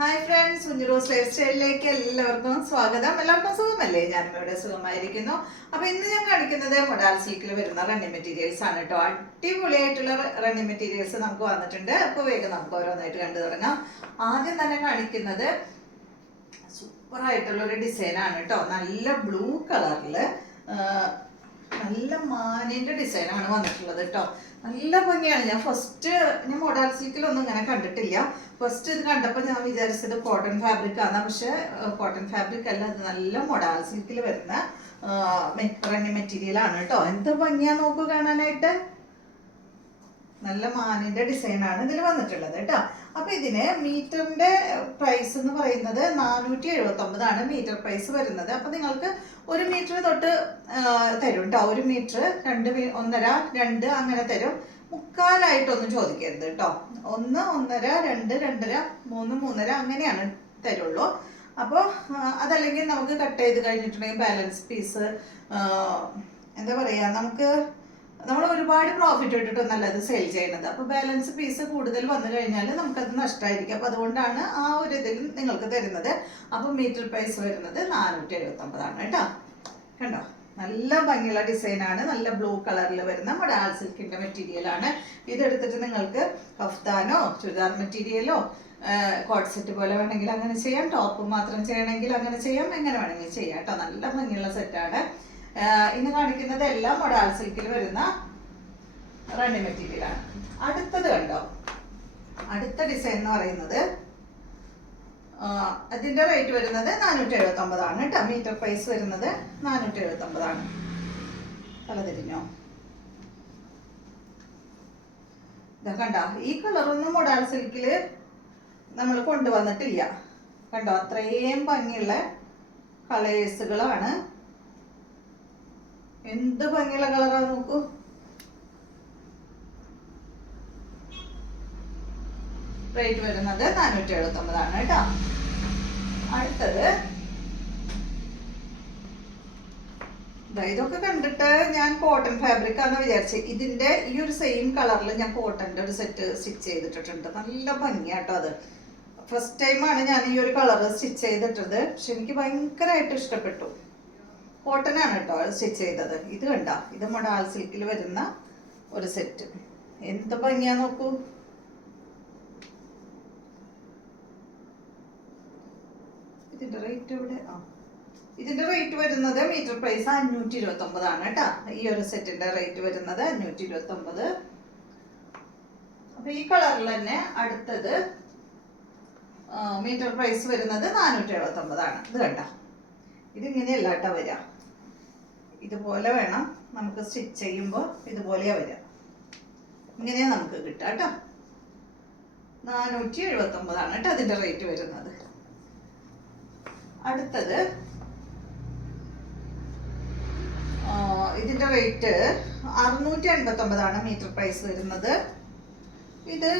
Hi friends, കുഞ്ഞുറോസ് life സ്റ്റൈലിലേക്ക് എല്ലാവർക്കും സ്വാഗതം. എല്ലാവർക്കും സുഖമല്ലേ? ഞാനും ഇവിടെ സുഖമായിരിക്കുന്നു. അപ്പൊ ഇന്ന് ഞാൻ കാണിക്കുന്നത് മൊഡാൽ സിൽക്കിൽ വരുന്ന റണ്ണിങ് മെറ്റീരിയൽസ് ആണ് കേട്ടോ. അടിപൊളിയായിട്ടുള്ള റണ്ണിങ് മെറ്റീരിയൽസ് നമുക്ക് വന്നിട്ടുണ്ട്. അപ്പൊ വേഗം നമുക്ക് ഓരോന്നായിട്ട് കണ്ടു തുടങ്ങാം. ആദ്യം തന്നെ കാണിക്കുന്നത് സൂപ്പർ ആയിട്ടുള്ള ഒരു ഡിസൈൻ ആണ് കേട്ടോ. നല്ല ബ്ലൂ കളറില് നല്ല മാനിന്റെ ഡിസൈൻ ആണ് വന്നിട്ടുള്ളത് കേട്ടോ. നല്ല ഭംഗിയാണ്. ഞാൻ മൊഡാൽ സിൽക്കിലൊന്നും ഇങ്ങനെ കണ്ടിട്ടില്ല. ഫസ്റ്റ് ഇത് കണ്ടപ്പോൾ ഞാൻ വിചാരിച്ചത് കോട്ടൺ ഫാബ്രിക് ആണ്. പക്ഷെ കോട്ടൺ ഫാബ്രിക് അല്ല, അത് നല്ല മൊഡാൽ സിൽക്കിൽ വരുന്ന റണ്ണിങ് മെറ്റീരിയൽ ആണ് കേട്ടോ. എന്ത് ഭംഗിയാ നോക്കൂ കാണാനായിട്ട്. നല്ല മാനിന്റെ ഡിസൈൻ ആണ് ഇതിൽ വന്നിട്ടുള്ളത് കേട്ടോ. അപ്പൊ ഇതിന് മീറ്ററിന്റെ പ്രൈസ് എന്ന് പറയുന്നത് 479 മീറ്റർ പ്രൈസ് വരുന്നത്. അപ്പൊ നിങ്ങൾക്ക് 1 മീറ്റർ തൊട്ട് തരും കേട്ടോ. 1 മീറ്റർ 2, 1.5, 2 അങ്ങനെ തരും. മുക്കാലായിട്ടൊന്നും ചോദിക്കരുത് കേട്ടോ. 1, 1.5, 2, 2.5, 3, 3.5 അങ്ങനെയാണ് തരുള്ളൂ. അപ്പോൾ അതല്ലെങ്കിൽ നമുക്ക് കട്ട് ചെയ്ത് കഴിഞ്ഞിട്ടുണ്ടെങ്കിൽ ബാലൻസ് പീസ് എന്താ പറയുക, നമ്മൾ ഒരുപാട് പ്രോഫിറ്റ് ഇട്ടിട്ടൊന്നല്ല അത് സെയിൽ ചെയ്യുന്നത്. അപ്പോൾ ബാലൻസ് പീസ് കൂടുതൽ വന്നു കഴിഞ്ഞാൽ നമുക്കത് നഷ്ടമായിരിക്കും. അപ്പോൾ അതുകൊണ്ടാണ് ആ ഒരു ഇതിൽ നിങ്ങൾക്ക് തരുന്നത്. അപ്പോൾ മീറ്റർ പ്രൈസ് വരുന്നത് 479 കേട്ടോ. കണ്ടോ, നല്ല ഭംഗിയുള്ള ഡിസൈനാണ്. നല്ല ബ്ലൂ കളറിൽ വരുന്ന മൊഡാൽ സിൽക്കിന്റെ മെറ്റീരിയൽ ആണ്. ഇതെടുത്തിട്ട് നിങ്ങൾക്ക് കഫ്താനോ ചുരിദാർ മെറ്റീരിയലോ കോട്ട് സെറ്റ് പോലെ വേണമെങ്കിൽ അങ്ങനെ ചെയ്യാം. ടോപ്പ് മാത്രം ചെയ്യണമെങ്കിൽ അങ്ങനെ ചെയ്യാം. എങ്ങനെ വേണമെങ്കിൽ ചെയ്യാം കേട്ടോ. നല്ല ഭംഗിയുള്ള സെറ്റാണ്. ഇന്ന് കാണിക്കുന്നത് എല്ലാം മൊഡാൽ സിൽക്കിൽ വരുന്ന റണ്ണിങ് മെറ്റീരിയൽ ആണ്. അടുത്തത് കണ്ടോ, അടുത്ത ഡിസൈൻ എന്ന് പറയുന്നത് അതിന്റെ റേറ്റ് വരുന്നത് 479 കേട്ടോ. മീറ്റർ പ്രൈസ് വരുന്നത് 479. തല തിരിഞ്ഞോ? ഇതാ കണ്ടോ, ഈ കളറൊന്നും മൊഡാൽ സിൽക്കില് നമ്മൾ കൊണ്ടുവന്നിട്ടില്ല. കണ്ടോ, അത്രയും ഭംഗിയുള്ള കളേഴ്സുകളാണ്. എന്ത് ഭംഗിയുള്ള കളറാ നോക്കൂ. റേറ്റ് വരുന്നത് 479 കേട്ടോ. അടുത്തത് ഇതൊക്കെ കണ്ടിട്ട് ഞാൻ കോട്ടൺ ഫാബ്രിക് ആണെന്ന് വിചാരിച്ചത്. ഇതിന്റെ ഈ ഒരു സെയിം കളറിൽ ഞാൻ കോട്ടന്റെ ഒരു സെറ്റ് സ്റ്റിച്ച് ചെയ്തിട്ടുണ്ട്. നല്ല ഭംഗിയാട്ടോ. അത് ഫസ്റ്റ് ടൈമാണ് ഞാൻ ഈ ഒരു കളർ സ്റ്റിച്ച് ചെയ്തിട്ടത്. പക്ഷെ എനിക്ക് ഭയങ്കരമായിട്ട് ഇഷ്ടപ്പെട്ടു. കോട്ടൺ ആണ് കേട്ടോ സ്റ്റിച്ച് ചെയ്തത്. ഇത് കണ്ട, ഇത് മൊഡാൽ സിൽക്കിൽ വരുന്ന ഒരു സെറ്റ്. എന്ത് ഭംഗിയാ നോക്കൂ. ഇതിന്റെ റേറ്റ് എവിടെ? ഇതിന്റെ റേറ്റ് വരുന്നത് മീറ്റർ പ്രൈസ് 529 കേട്ടോ. ഈ ഒരു സെറ്റിന്റെ റേറ്റ് വരുന്നത് 529. അപ്പൊ ഈ കളറിൽ തന്നെ അടുത്തത് മീറ്റർ പ്രൈസ് വരുന്നത് 479. ഇത് കണ്ട, ഇതിങ്ങനെയല്ല കേട്ടോ വരിക. ഇതുപോലെ വേണം നമുക്ക് സ്റ്റിച്ച് ചെയ്യുമ്പോൾ. ഇതുപോലെയാ വരിക. ഇങ്ങനെയാ നമുക്ക് കിട്ടുക കേട്ടോ. 479 കേട്ടോ അതിന്റെ റേറ്റ് വരുന്നത്. അടുത്തത് ഇതിന്റെ റേറ്റ് 689 മീറ്റർ പ്രൈസ് വരുന്നത്. ഇത്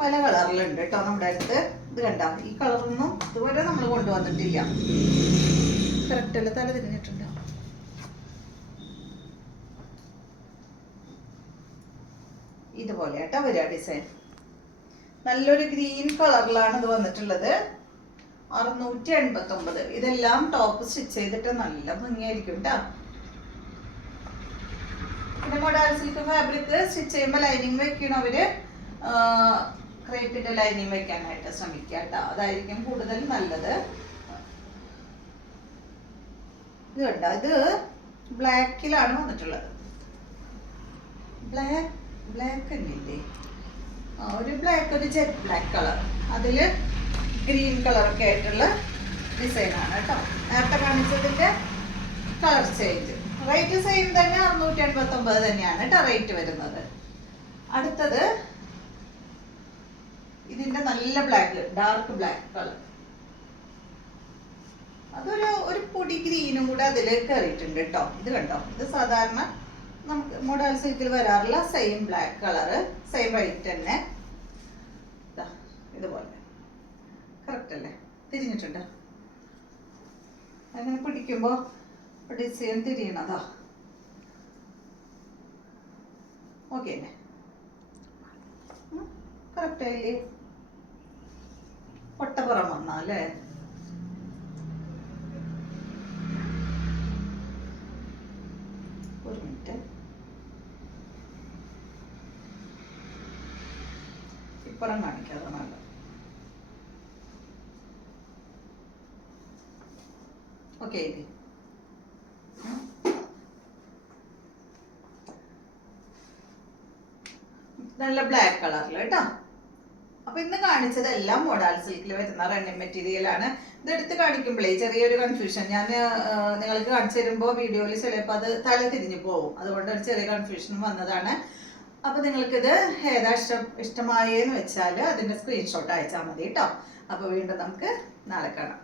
പല കളറിലുണ്ട് കേട്ടോ നമ്മുടെ അടുത്ത്. ഇത് കണ്ട, ഈ കളറൊന്നും ഇതുവരെ നമ്മൾ കൊണ്ടുവന്നിട്ടില്ല. കറക്റ്റല്ല, തല തിരിഞ്ഞിട്ടുണ്ടോ? ഇതുപോലെ കേട്ടോ വരിക ഡിസൈൻ. നല്ലൊരു ഗ്രീൻ കളറിലാണ് ഇത് വന്നിട്ടുള്ളത്. 689. ഇതെല്ലാം ടോപ്പ് സ്റ്റിച്ച് ചെയ്തിട്ട് നല്ല ഭംഗിയായിരിക്കും കേട്ടോ. പിന്നെ മൊഡാൽ സിൽക്ക് ഫാബ്രിക് സ്റ്റിച്ച് ചെയ്യുമ്പോൾ ലൈനിങ് വെക്കണവര് ക്രേപ്പിന്റെ ലൈനിങ് വെക്കാനായിട്ട് ശ്രമിക്കുക കേട്ടോ. അതായിരിക്കും കൂടുതൽ നല്ലത്. ഇത് കണ്ടോ, ഇത് ബ്ലാക്കിലാണ് വന്നിട്ടുള്ളത്. ബ്ലാക്ക് തന്നെയല്ലേ? ഒരു ബ്ലാക്ക്, ഒരു ജെറ്റ് ബ്ലാക്ക് കളർ, അതില് ഗ്രീൻ കളറൊക്കെ ആയിട്ടുള്ള ഡിസൈനാണ് കേട്ടോ. നേരത്തെ കാണിച്ചതിന്റെ കളർ ചേഞ്ച്. റേറ്റ് സെയിം തന്നെ, 689 തന്നെയാണ് കേട്ടോ റേറ്റ് വരുന്നത്. അടുത്തത് ഇതിന്റെ നല്ല ബ്ലാക്ക്, ഡാർക്ക് ബ്ലാക്ക് കളർ. ഒരു പൊടി ഗ്രീനും കൂടെ അതിൽ കയറിയിട്ടുണ്ട് കേട്ടോ. ഇത് കണ്ടോ, ഇത് സാധാരണ നമുക്ക് മൊഡാൽ സിൽക്കിൽ വരാറുള്ള same black colour, same rate തന്നെ. ഇതുപോലെ കറക്റ്റ് അല്ലേ? തിരിഞ്ഞിട്ടുണ്ട്. അങ്ങനെ പിടിക്കുമ്പോൾ ഡിസൈൻ തിരിയണതാ. ഓക്കെ അല്ലേ? കറക്റ്റ് ആയില്ലേ? പൊട്ടപ്പുറമോ എന്നാ അല്ലേ? ഒരു മിനിറ്റ്, ഇപ്പുറം കാണിക്കാതെ നല്ല. ഓക്കെ, നല്ല ബ്ലാക്ക് കളറിൽ കേട്ടോ. അപ്പൊ ഇന്ന് കാണിച്ചതെല്ലാം മോഡൽ സിൽക്കിൽ വരുന്ന റണ്ണിങ് മെറ്റീരിയൽ ആണ്. ഇതെടുത്ത് കാണിക്കുമ്പോഴേ ചെറിയൊരു കൺഫ്യൂഷൻ, ഞാൻ നിങ്ങൾക്ക് കാണിച്ചു തരുമ്പോൾ വീഡിയോയിൽ ചിലപ്പോൾ അത് തല തിരിഞ്ഞു പോകും, അതുകൊണ്ട് ഒരു ചെറിയ കൺഫ്യൂഷനും വന്നതാണ്. അപ്പൊ നിങ്ങൾക്കിത് ഏതാ ഇഷ്ടമായെന്ന് വെച്ചാൽ അതിന്റെ സ്ക്രീൻഷോട്ട് അയച്ചാൽ മതി കേട്ടോ. അപ്പൊ വീണ്ടും നമുക്ക് നാളെ കാണാം.